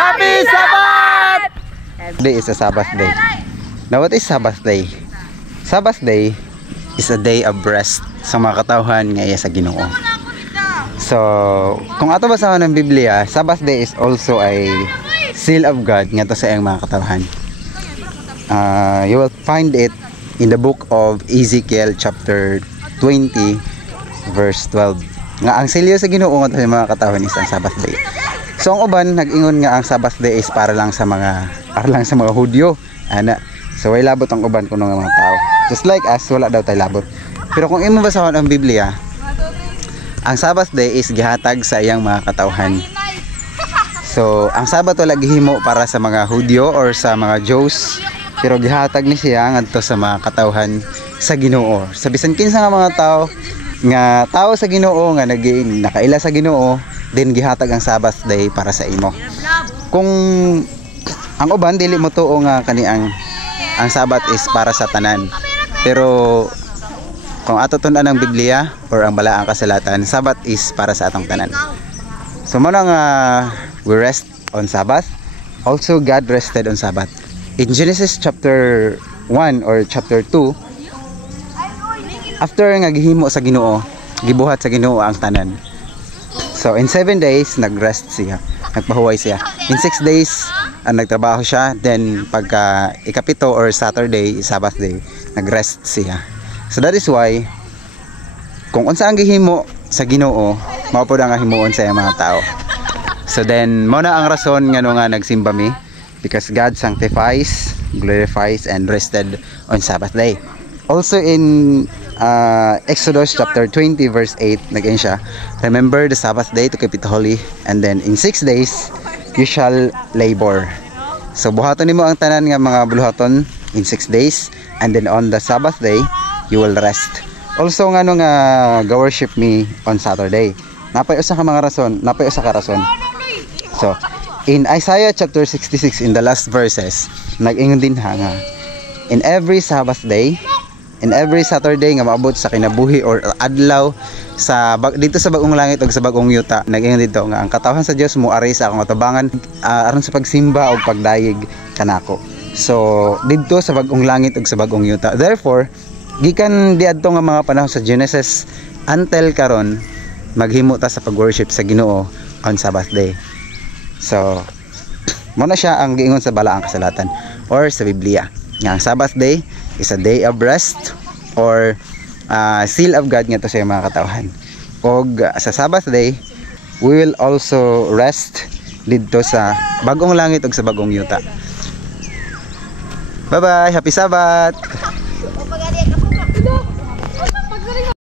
Happy Sabbath! Today is a Sabbath day. Now what is Sabbath day? Sabbath day is a day of rest sa mga katawhan nga iya sa Ginoo. So, kung ato basahon ng Biblia, Sabbath day is also a seal of God nga to sa iyang mga katawhan. You will find it in the book of Ezekiel chapter 20 verse 12. Nga ang silyo sa Ginoo nga to sa mga katawhan is ang Sabbath day. So ang uban nag-ingon nga ang Sabbath day is para lang sa mga Hudyo. Ana. So way labot ang uban kuno nga mga tao. Just like us, wala daw tay labot. Pero kung imo basahon ang Biblia, ang Sabbath day is gihatag sa iyang mga katawhan. So ang Sabbath wala gihimo para sa mga Hudyo or sa mga Jews, pero gihatag ni siya ngadto sa mga katawhan sa Ginoo. Sa bisan kinsa nga mga tao sa Ginoo nga nakaila sa Ginoo, then gihatag ang Sabbath day para sa imo. Kung ang uban dili mo tuo nga kani ang Sabbath is para sa tanan. Pero kung ato tun-an ang Biblia or ang balaang kasulatan, Sabbath is para sa atong tanan. So mo nga we rest on Sabbath. Also God rested on Sabbath. In Genesis chapter 1 or chapter 2, after nga gihimo sa Ginoo, gibuhat sa Ginoo ang tanan. So in 7 days nag-rest siya, nagpahuway siya. In 6 days nagtrabaho siya, then pagka ikapito or Saturday, Sabbath day, nag-rest siya. So that is why kung unsa ang gihimo sa Ginoo, mao pod ang himuon sa mga tao. So then mo na ang rason ngano nga nagsimba mi, because God sanctifies, glorifies and rested on Sabbath day. Also in Exodus chapter 20 verse 8 nag-end siya, remember the Sabbath day to keep it holy, and then in 6 days you shall labor. So buhaton nimo ang tanan nga mga buluhaton in 6 days, and then on the Sabbath day you will rest. Also ngano nga ga-worship me on Saturday, napay usa ka rason. So in Isaiah chapter 66 in the last verses nag-ingon din nga in every Sabbath day, in every Saturday nga maabot sa kinabuhi or adlaw sa dito sa bagong langit ug sa bagong yuta, nag-ingon dito nga ang katawhan sa Dios mo ari sa akong atubangan aron sa pagsimba ug pagdayeg kanako. So dito sa bagong langit ug sa bagong yuta. Therefore, gikan diadto nga mga panahon sa Genesis until karon, maghimo ta sa pag-worship sa Ginoo on Sabbath day. So mo na siya ang giingon sa balaang kasulatan or sa Biblia nga ang Sabbath day is a day of rest or seal of God nga to sa mga katawhan. Og sa Sabbath day we will also rest dito sa bagong langit ug sa bagong yuta. Bye bye, happy Sabbath.